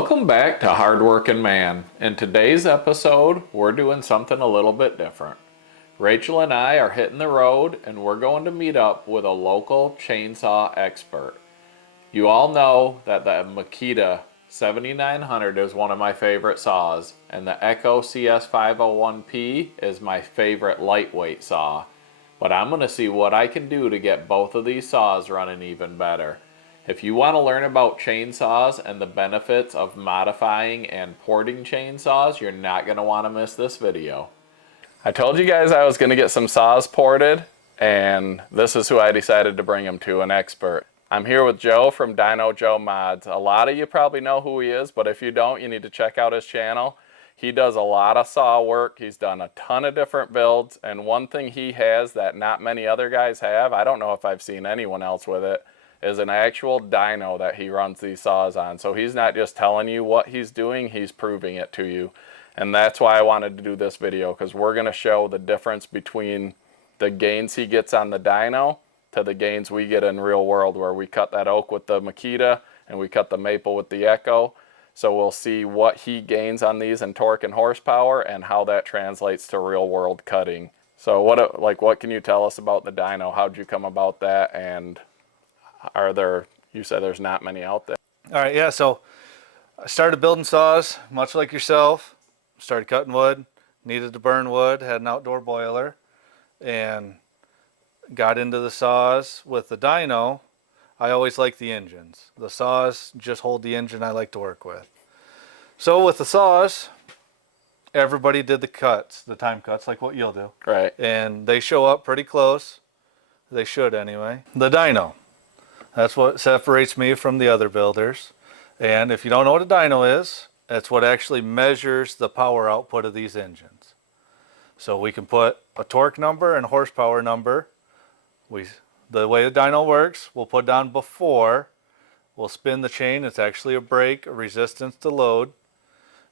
Welcome back to Hardworking Man. In today's episode, we're doing something a little bit different. Rachel and I are hitting the road and we're going to meet up with a local chainsaw expert. You all know that the Makita 7900 is one of my favorite saws, and the Echo Cs-501P is my favorite lightweight saw. But I'm going to see what I can do to get both of these saws running even better. If you want to learn about chainsaws and the benefits of modifying and porting chainsaws, you're not going to want to miss this video. I told you guys I was going to get some saws ported, and this is who I decided to bring them to, an expert. I'm here with Joe from Dyno Joe Mods. A lot of you probably know who he is, but if you don't, you need to check out his channel. He does a lot of saw work. He's done a ton of different builds, and one thing he has that not many other guys have, I don't know if I've seen anyone else with it, is an actual dyno that he runs these saws on. So he's not just telling you what he's doing, he's proving it to you. And that's why I wanted to do this video, because we're going to show the difference between the gains he gets on the dyno to the gains we get in real world, where we cut that oak with the Makita and we cut the maple with the Echo. So we'll see what he gains on these in torque and horsepower and how that translates to real world cutting. So what can you tell us about the dyno? How'd you come about that? And you said there's not many out there. All right, yeah, so I started building saws, much like yourself. Started cutting wood, needed to burn wood, had an outdoor boiler, and got into the saws with the dyno. I always like the engines. The saws just hold the engine I like to work with. So with the saws, everybody did the cuts, the time cuts, like what you'll do. Right. And they show up pretty close. They should anyway. The dyno. That's what separates me from the other builders. And if you don't know what a dyno is, that's what actually measures the power output of these engines. So we can put a torque number and horsepower number. The way the dyno works, we'll put down before, we'll spin the chain. It's actually a brake, a resistance to load.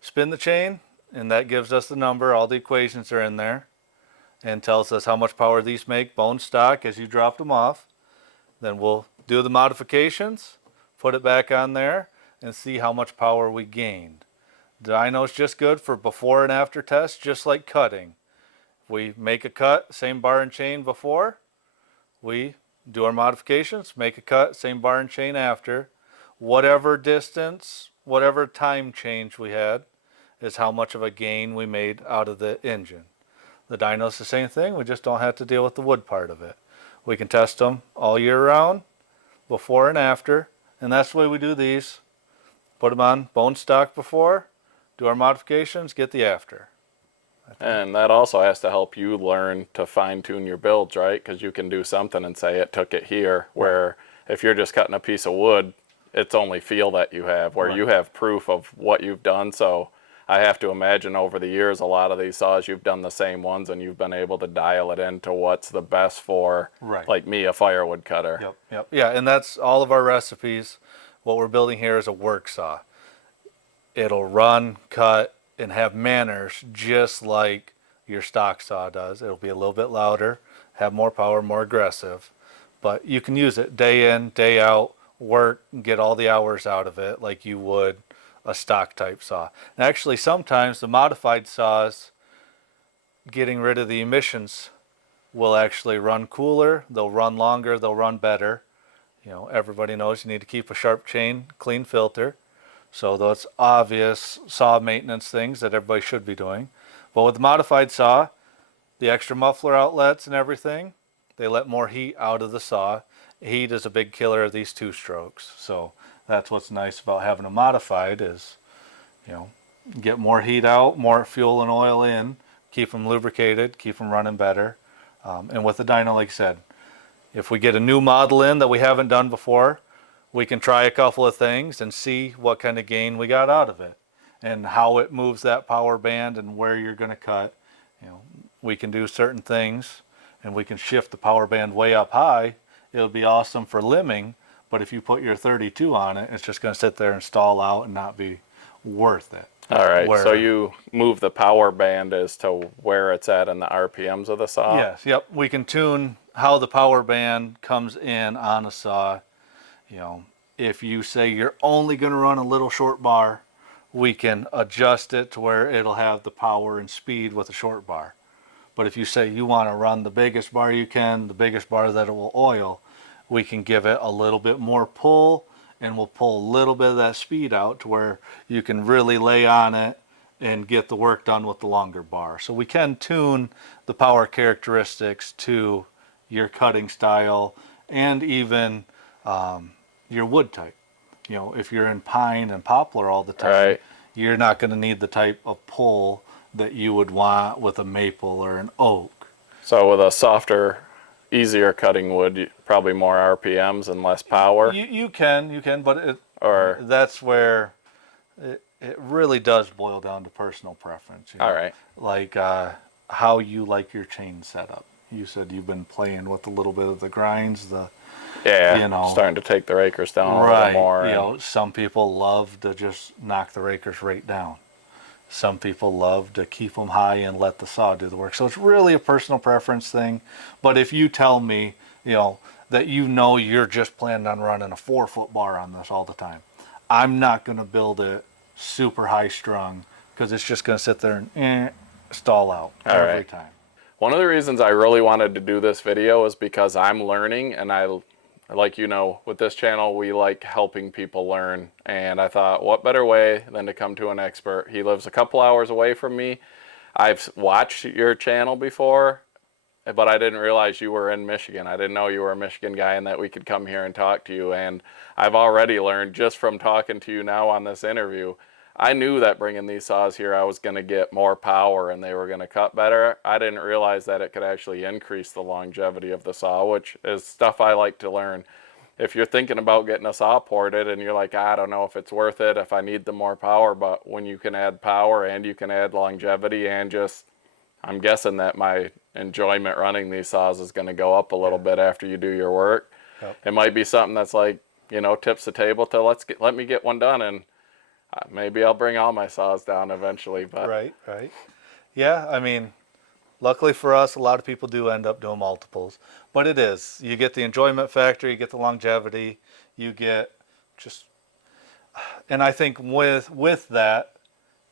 Spin the chain, and that gives us the number. All the equations are in there, and tells us how much power these make, bone stock, as you drop them off. Then we'll do the modifications, put it back on there, and see how much power we gained. Dyno is just good for before and after tests, just like cutting. We make a cut, same bar and chain before. We do our modifications, make a cut, same bar and chain after. Whatever distance, whatever time change we had is how much of a gain we made out of the engine. The dyno is the same thing, we just don't have to deal with the wood part of it. We can test them all year round, before and after, and that's the way we do these. Put them on bone stock before, do our modifications, get the after. And that also has to help you learn to fine-tune your builds, right? Because you can do something and say it took it here, where if you're just cutting a piece of wood, it's only feel that you have, where you have proof of what you've done. So I have to imagine over the years, a lot of these saws, you've done the same ones and you've been able to dial it into what's the best for, like me, a firewood cutter. Yep. Yeah, and that's all of our recipes. What we're building here is a work saw. It'll run, cut, and have manners just like your stock saw does. It'll be a little bit louder, have more power, more aggressive, but you can use it day in, day out, work, and get all the hours out of it like you would a stock type saw. And actually, sometimes the modified saws, getting rid of the emissions, will actually run cooler, they'll run longer, they'll run better. You know, everybody knows you need to keep a sharp chain, clean filter. So those obvious saw maintenance things that everybody should be doing. But with the modified saw, the extra muffler outlets and everything, they let more heat out of the saw. Heat is a big killer of these two strokes. So that's what's nice about having a modified is, you know, get more heat out, more fuel and oil in, keep them lubricated, keep them running better. And with the dyno, like I said, if we get a new model in that we haven't done before, we can try a couple of things and see what kind of gain we got out of it and how it moves that power band and where you're going to cut. You know, we can do certain things and we can shift the power band way up high. It'll be awesome for limbing, but if you put your 32 on it, it's just going to sit there and stall out and not be worth it. All right, so you move the power band as to where it's at in the RPMs of the saw? Yes, yep. We can tune how the power band comes in on a saw. You know, if you say you're only going to run a little short bar, we can adjust it to where it'll have the power and speed with a short bar. But if you say you want to run the biggest bar you can, the biggest bar that it will oil, we can give it a little bit more pull, and we'll pull a little bit of that speed out to where you can really lay on it and get the work done with the longer bar. So we can tune the power characteristics to your cutting style and even your wood type. You know, if you're in pine and poplar all the time, Right. you're not going to need the type of pull that you would want with a maple or an oak. So with a softer, easier cutting wood, probably more RPMs and less power. You can, but Or that's where it really does boil down to personal preference. You know? all right. Like how you like your chain setup. You said you've been playing with a little bit of the grinds, Yeah, you know, starting to take the rakers down a little right. more. You and- know, some people love to just knock the rakers right down. Some people love to keep them high and let the saw do the work. So it's really a personal preference thing. But if you tell me, you know, that you're just planning on running a 4-foot bar on this all the time, I'm not going to build it super high strung because it's just going to sit there and stall out every right. time. One of the reasons I really wanted to do this video is because I'm learning, and like you know, with this channel, we like helping people learn. And I thought, what better way than to come to an expert? He lives a couple hours away from me. I've watched your channel before, but I didn't realize you were in Michigan. I didn't know you were a Michigan guy and that we could come here and talk to you. And I've already learned just from talking to you now on this interview. I knew that bringing these saws here, I was going to get more power and they were going to cut better. I didn't realize that it could actually increase the longevity of the saw, which is stuff I like to learn. If you're thinking about getting a saw ported and you're like, I don't know if it's worth it, if I need the more power, but when you can add power and you can add longevity and just, I'm guessing that my enjoyment running these saws is going to go up a little bit after you do your work. Yep. It might be something that's like, you know, tips the table to let me get one done, and maybe I'll bring all my saws down eventually. But Right. Yeah, I mean, luckily for us, a lot of people do end up doing multiples. But it is. You get the enjoyment factor, you get the longevity, you get just... And I think with that,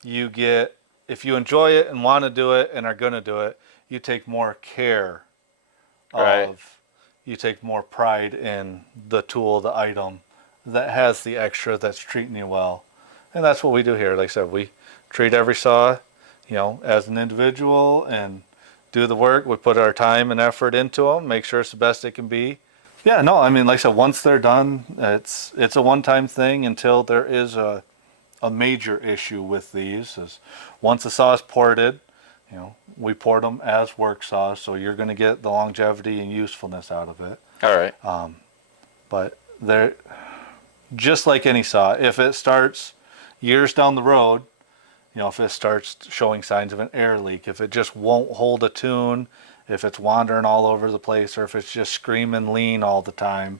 you get, if you enjoy it and want to do it and are going to do it, you take more care Right. you take more pride in the tool, the item that has the extra, that's treating you well. And that's what we do here. Like I said, we treat every saw, you know, as an individual and do the work. We put our time and effort into them, make sure it's the best it can be. Yeah, no, I mean, like I said, once they're done, it's a one-time thing until there is a major issue with these. Is once the saw is ported, you know, we port them as work saws, so you're going to get the longevity and usefulness out of it. all right. But they're just like any saw. If it starts years down the road, you know, if it starts showing signs of an air leak, if it just won't hold a tune, if it's wandering all over the place, or if it's just screaming lean all the time,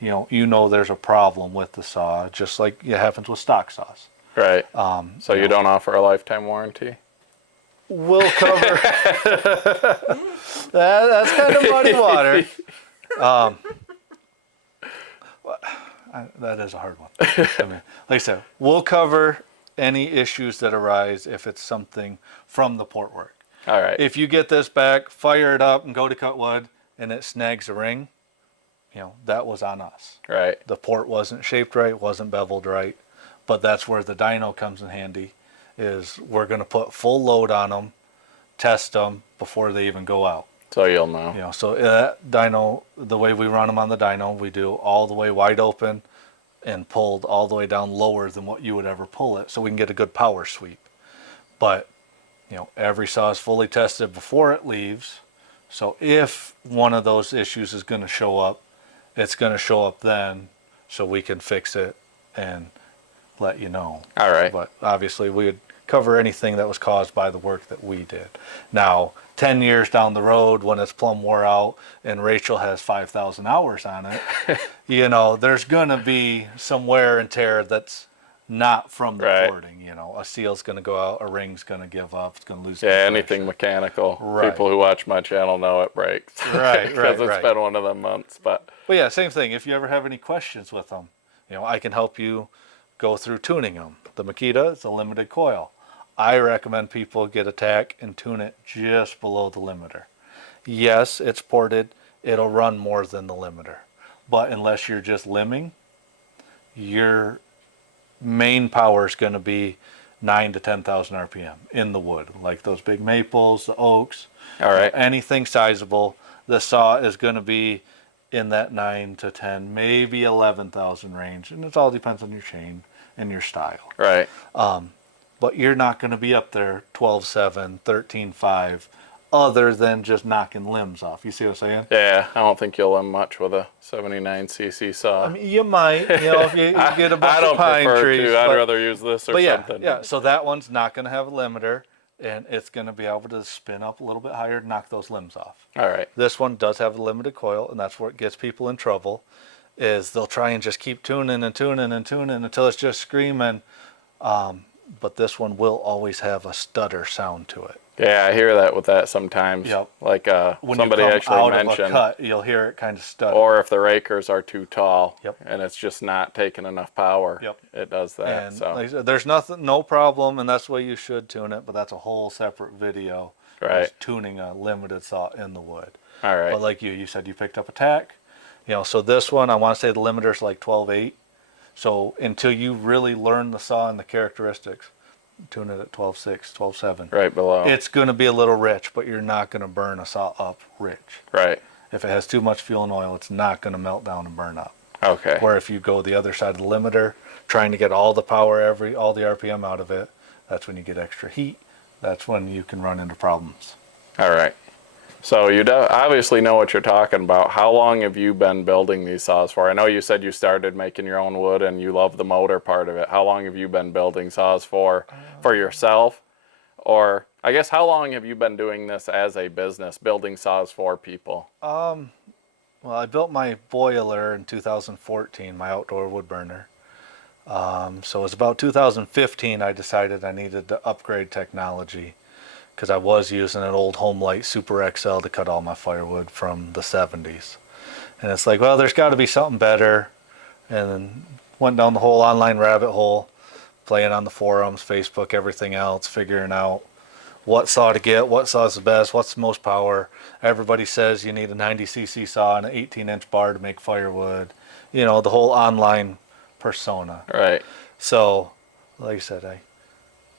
you know there's a problem with the saw, just like it happens with stock saws. Right. So you don't offer a lifetime warranty? We'll cover. That's kind of muddy water. That is a hard one. I mean, like I said, we'll cover any issues that arise if it's something from the port work. All right. If you get this back, fire it up and go to cut wood and it snags a ring, you know, that was on us. Right. The port wasn't shaped right, wasn't beveled right, but that's where the dyno comes in handy, is we're going to put full load on them, test them before they even go out. So you'll know. You know, so that dyno, the way we run them on the dyno, we do all the way wide open and pulled all the way down lower than what you would ever pull it, so we can get a good power sweep. But, you know, every saw is fully tested before it leaves, so if one of those issues is going to show up, it's going to show up then, so we can fix it and let you know. All right. But obviously we would cover anything that was caused by the work that we did. Now, 10 years down the road, when it's plumb wore out and Rachel has 5,000 hours on it, you know, there's going to be some wear and tear that's not from the Right. porting. You know, a seal's going to go out, a ring's going to give up, it's going to lose Yeah, compression. anything mechanical. Right. People who watch my channel know it breaks. Right, Because it's right. been one of them months. But But yeah, same thing. If you ever have any questions with them, you know, I can help you go through tuning them. The Makita is a limited coil. I recommend people get a tack and tune it just below the limiter. Yes, it's ported. It'll run more than the limiter. But unless you're just limbing, your main power is going to be 9 to 10,000 RPM in the wood. Like those big maples, the oaks, All right. anything sizable, the saw is going to be in that 9 to 10, maybe 11,000 range. And it all depends on your chain and your style. Right. But you're not going to be up there 12.7, 13.5, other than just knocking limbs off. You see what I'm saying? Yeah, I don't think you'll limb much with a 79cc saw. I mean, you might, if you get a bunch I don't of pine prefer trees. to. I'd rather use this or but yeah, something. yeah. So that one's not going to have a limiter, and it's going to be able to spin up a little bit higher and knock those limbs off. All right. This one does have a limited coil, and that's where it gets people in trouble, is they'll try and just keep tuning and tuning and tuning until it's just screaming. But this one will always have a stutter sound to it. Yeah, I hear that with that sometimes. Yep. Like When somebody you come actually out mentioned. of a cut, you'll hear it kind of stutter. Or if the rakers are too tall. Yep. And it's just not taking enough power. Yep. It does that. And So like I said, there's no problem, and that's the way you should tune it. But that's a whole separate video. Right. Is tuning a limited saw in the wood. all right. But like you said, you picked up a tack. So this one, I want to say the limiter's like 12.8. So until you really learn the saw and the characteristics, tune it at 12.6, 12.7. Right below. It's going to be a little rich, but you're not going to burn a saw up rich. Right. If it has too much fuel and oil, it's not going to melt down and burn up. Okay. Where if you go the other side of the limiter, trying to get all the power, all the RPM out of it, that's when you get extra heat. That's when you can run into problems. All right. So you obviously know what you're talking about. How long have you been building these saws for? I know you said you started making your own wood and you love the motor part of it. How long have you been building saws for yourself? Or I guess how long have you been doing this as a business, building saws for people? Well, I built my boiler in 2014, my outdoor wood burner. So it was about 2015 I decided I needed to upgrade technology, because I was using an old Homelight Super XL to cut all my firewood from the 70s. And it's like, well, there's got to be something better. And then went down the whole online rabbit hole, playing on the forums, Facebook, everything else, figuring out what saw to get, what saw's the best, what's the most power. Everybody says you need a 90cc saw and an 18-inch bar to make firewood. The whole online persona. Right. So, like I said,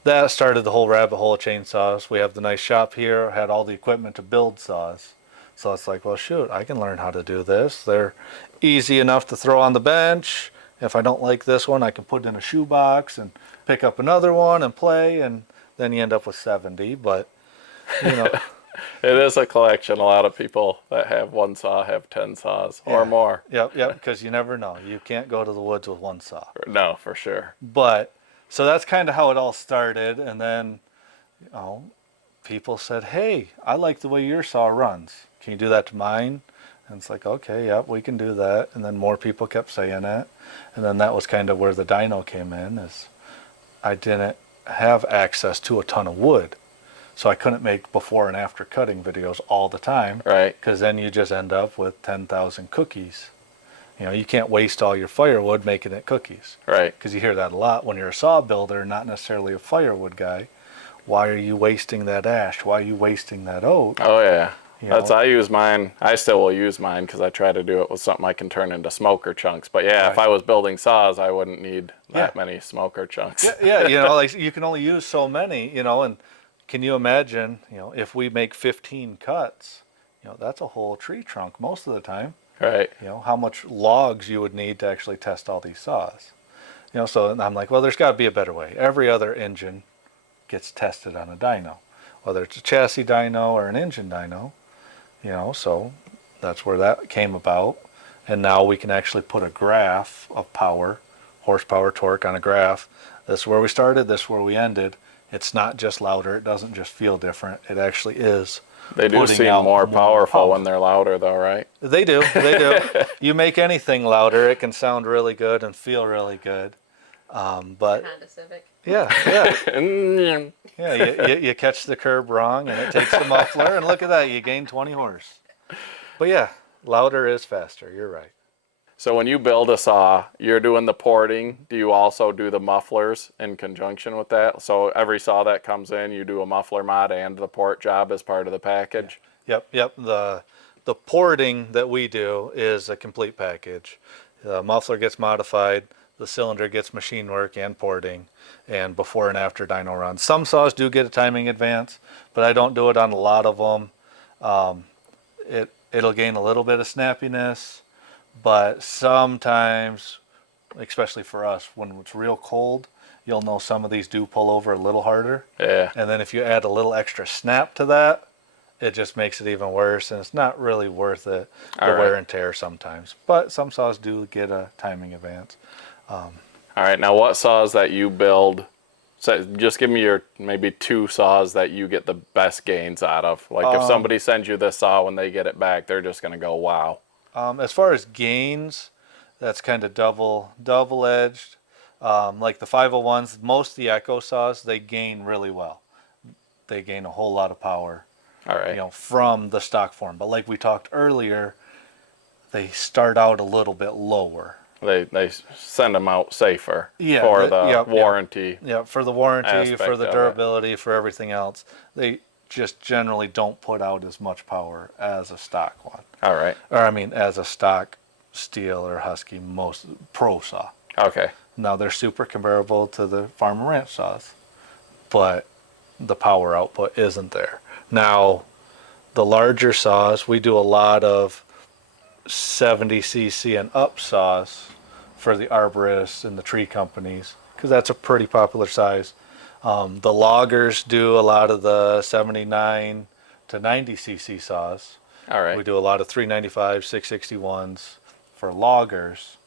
that started the whole rabbit hole of chainsaws. We have the nice shop here, had all the equipment to build saws. So it's like, well, shoot, I can learn how to do this. They're easy enough to throw on the bench. If I don't like this one, I can put it in a shoebox and pick up another one and play, and then you end up with 70. But, It is a collection. A lot of people that have one saw have 10 saws or more. Yep, because you never know. You can't go to the woods with one saw. No, for sure. But so that's kind of how it all started, and then people said, hey, I like the way your saw runs, can you do that to mine? And it's like, okay, yep, we can do that. And then more people kept saying it, and then that was kind of where the Dyno came in. Is I didn't have access to a ton of wood, so I couldn't make before and after cutting videos all the time, Right. because then you just end up with 10,000 cookies. You can't waste all your firewood making it cookies. Right. Because you hear that a lot when you're a saw builder, not necessarily a firewood guy. Why are you wasting that ash? Why are you wasting that oak? Oh, yeah. You I use mine. I still will use mine because I try to do it with something I can turn into smoker chunks. But yeah, if I was building saws, I wouldn't need that many smoker chunks. Yeah, like you can only use so many, and can you imagine, if we make 15 cuts, that's a whole tree trunk most of the time. Right. How much logs you would need to actually test all these saws. So I'm like, well, there's got to be a better way. Every other engine gets tested on a dyno, whether it's a chassis dyno or an engine dyno. So that's where that came about. And now we can actually put a graph of power, horsepower, torque on a graph. This is where we started, this is where we ended. It's not just louder, it doesn't just feel different, it actually is. They do seem more powerful when they're louder, though, right? They do. You make anything louder, it can sound really good and feel really good. But Honda Civic. yeah, you catch the curb wrong and it takes the muffler, and look at that, you gain 20 horse. But yeah, louder is faster. You're right. So when you build a saw, you're doing the porting. Do you also do the mufflers in conjunction with that? So every saw that comes in, you do a muffler mod and the port job as part of the package? Yep. The porting that we do is a complete package. The muffler gets modified, the cylinder gets machine work and porting, and before and after dyno runs. Some saws do get a timing advance, but I don't do it on a lot of them. It'll gain a little bit of snappiness, but sometimes, especially for us, when it's real cold, you'll know some of these do pull over a little harder. Yeah. And then if you add a little extra snap to that, it just makes it even worse, and it's not really worth it, the wear and tear sometimes. But some saws do get a timing advance. All right, now what saws that you build, so just give me your maybe 2 saws that you get the best gains out of. Like if somebody sends you this saw, when they get it back, they're just gonna go, wow. As far as gains, that's kind of double-edged. Like the 501s, most of the Echo saws, they gain really well. They gain a whole lot of power. All right. From the stock form. But like we talked earlier, they start out a little bit lower. They send them out safer Yeah, for the warranty. Yeah, for the warranty, for the aspect of durability, for everything else. They just generally don't put out as much power as a stock one. All right. Or I mean, as a stock steel or Husky most pro saw. Okay. Now they're super comparable to the farm and ranch saws, but the power output isn't there. Now, the larger saws, we do a lot of 70cc and up saws for the arborists and the tree companies, because that's a pretty popular size. The loggers do a lot of the 79 to 90cc saws. All right. We do a lot of 395, 661s for loggers,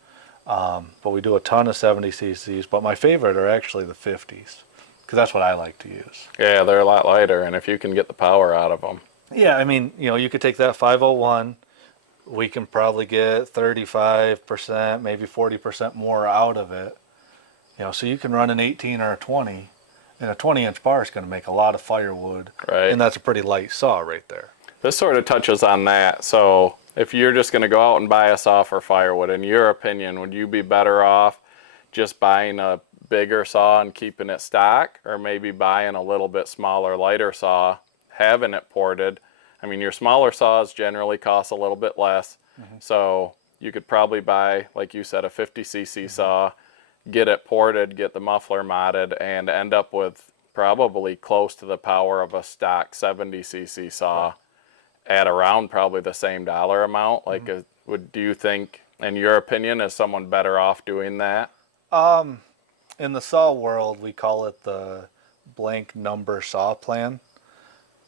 but we do a ton of 70cc's. But my favorite are actually the 50s, because that's what I like to use. Yeah, they're a lot lighter, and if you can get the power out of them. Yeah, I mean, you could take that 501, we can probably get 35%, maybe 40% more out of it. So you can run an 18 or a 20, and a 20-inch bar is going to make a lot of firewood. Right. And that's a pretty light saw right there. This sort of touches on that. So if you're just going to go out and buy a saw for firewood, in your opinion, would you be better off just buying a bigger saw and keeping it stock, or maybe buying a little bit smaller, lighter saw, having it ported? I mean, your smaller saws generally cost a little bit less, so you could probably buy, like you said, a 50cc saw, get it ported, get the muffler modded, and end up with probably close to the power of a stock 70cc saw at around probably the same dollar amount. Like, do you think, in your opinion, is someone better off doing that? In the saw world, we call it the blank number saw plan.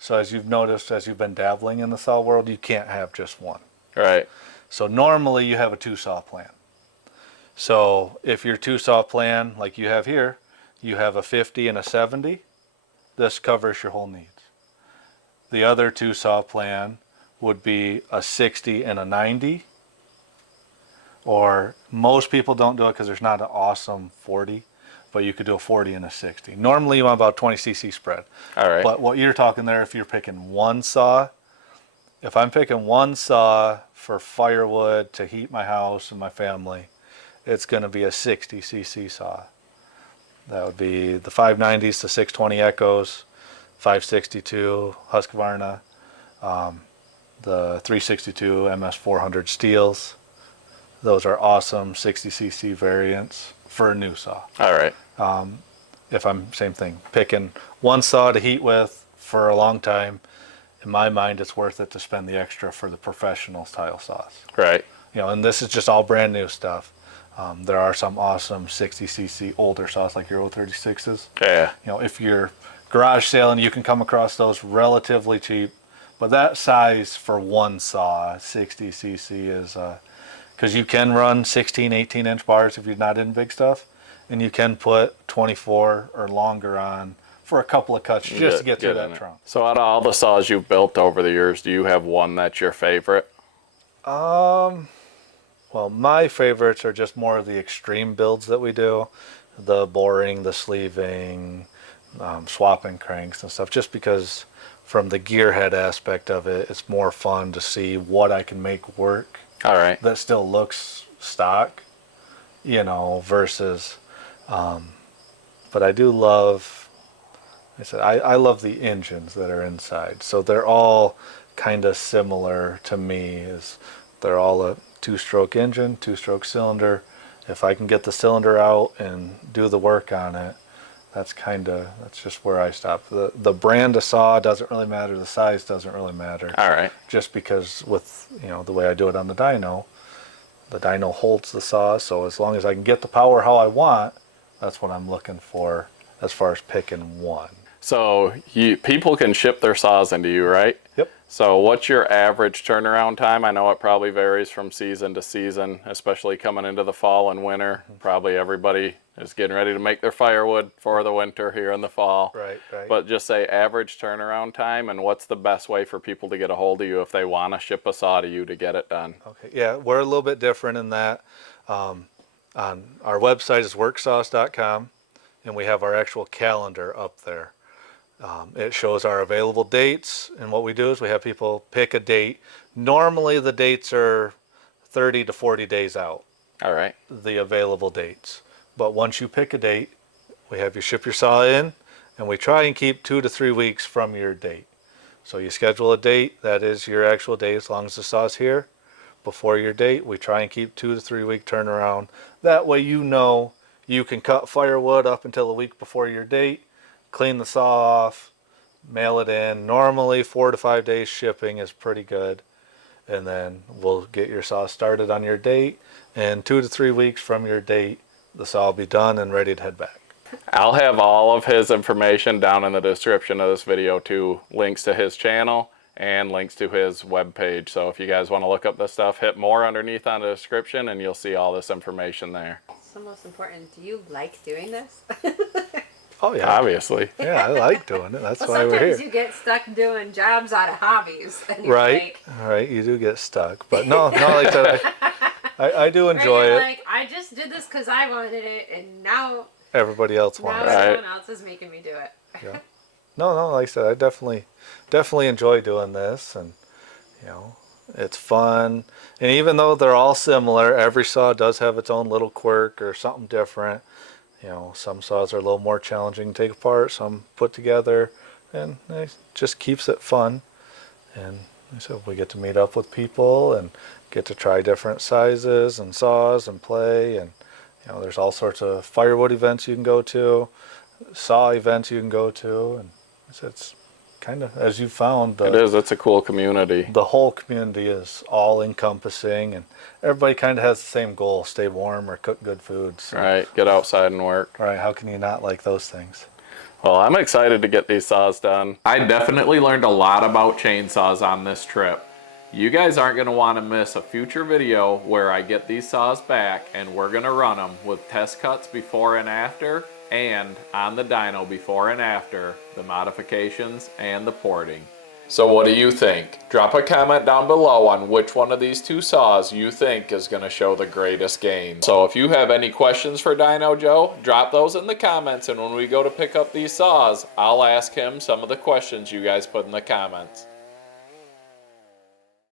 So as you've noticed, as you've been dabbling in the saw world, you can't have just one. Right. So normally you have a 2-saw plan. So if your 2-saw plan, like you have here, you have a 50 and a 70, this covers your whole needs. The other 2-saw plan would be a 60 and a 90, or most people don't do it because there's not an awesome 40, but you could do a 40 and a 60. Normally you want about 20cc spread. All right. But what you're talking there, if you're picking one saw, if I'm picking one saw for firewood to heat my house and my family, it's going to be a 60cc saw. That would be the 590s, the 620 Echoes, 562 Husqvarna, the 362 MS400 Steels. Those are awesome 60cc variants for a new saw. All right. If I'm, same thing, picking one saw to heat with for a long time, in my mind, it's worth it to spend the extra for the professional style saws. Right. And this is just all brand new stuff. There are some awesome 60cc older saws like your 036s. Yeah. If you're garage sailing, you can come across those relatively cheap. But that size for one saw, 60cc, is because you can run 16, 18-inch bars if you're not in big stuff, and you can put 24 or longer on for a couple of cuts just to get through that trunk. So out of all the saws you've built over the years, do you have one that's your favorite? Well, my favorites are just more of the extreme builds that we do, the boring, the sleeving, swapping cranks and stuff, just because from the gearhead aspect of it, it's more fun to see what I can make work. All right. That still looks stock, you know, versus, but I do love, I said, I love the engines that are inside. So they're all kind of similar to me. Is they're all a two-stroke engine, two-stroke cylinder. If I can get the cylinder out and do the work on it, that's just where I stop. The brand of saw doesn't really matter. The size doesn't really matter. All right. Just because with, you know, the way I do it on the dyno holds the saw. So as long as I can get the power how I want, that's what I'm looking for as far as picking one. So people can ship their saws into you, right? Yep. So what's your average turnaround time? I know it probably varies from season to season, especially coming into the fall and winter. Probably everybody is getting ready to make their firewood for the winter here in the fall. Right. But just say average turnaround time, and what's the best way for people to get a hold of you if they want to ship a saw to you to get it done? Okay. Yeah, we're a little bit different in that. On our website is worksaws.com, and we have our actual calendar up there. It shows our available dates, and what we do is we have people pick a date. Normally the dates are 30 to 40 days out, All right. the available dates. But once you pick a date, we have you ship your saw in, and we try and keep 2 to 3 weeks from your date. So you schedule a date, that is your actual date, as long as the saw's here. Before your date, we try and keep 2 to 3 week turnaround. That way you know you can cut firewood up until a week before your date, clean the saw off, mail it in. Normally 4 to 5 days shipping is pretty good. And then we'll get your saw started on your date, and 2 to 3 weeks from your date, the saw will be done and ready to head back. I'll have all of his information down in the description of this video too. Links to his channel and links to his webpage. So if you guys want to look up this stuff, hit more underneath on the description and you'll see all this information there. So most important, do you like doing this? Oh yeah, Obviously. yeah, I like doing it. That's Well, why we're here. sometimes you get stuck doing jobs out of hobbies. And you're Right, like, right. You do get stuck, but no, like I said, I do right, enjoy you're it. like, I just did this because I wanted it, and now Everybody else wants it. Right. someone else is making me do it. Yeah. No, like I said, I definitely enjoy doing this, and you know, it's fun. And even though they're all similar, every saw does have its own little quirk or something different. You know, some saws are a little more challenging to take apart, some put together, and it just keeps it fun. And so we get to meet up with people and get to try different sizes and saws and play. And you know, there's all sorts of firewood events you can go to, saw events you can go to, and it's kind of, as you found, It is. It's a cool community. the whole community is all encompassing, and everybody kind of has the same goal: stay warm or cook good foods. Right. Get outside and work. Right? How can you not like those things? Well, I'm excited to get these saws done. I definitely learned a lot about chainsaws on this trip. You guys aren't going to want to miss a future video where I get these saws back and we're going to run them with test cuts before and after, and on the dyno before and after, the modifications and the porting. So what do you think? Drop a comment down below on which one of these two saws you think is going to show the greatest gain. So if you have any questions for Dyno Joe, drop those in the comments, and when we go to pick up these saws, I'll ask him some of the questions you guys put in the comments.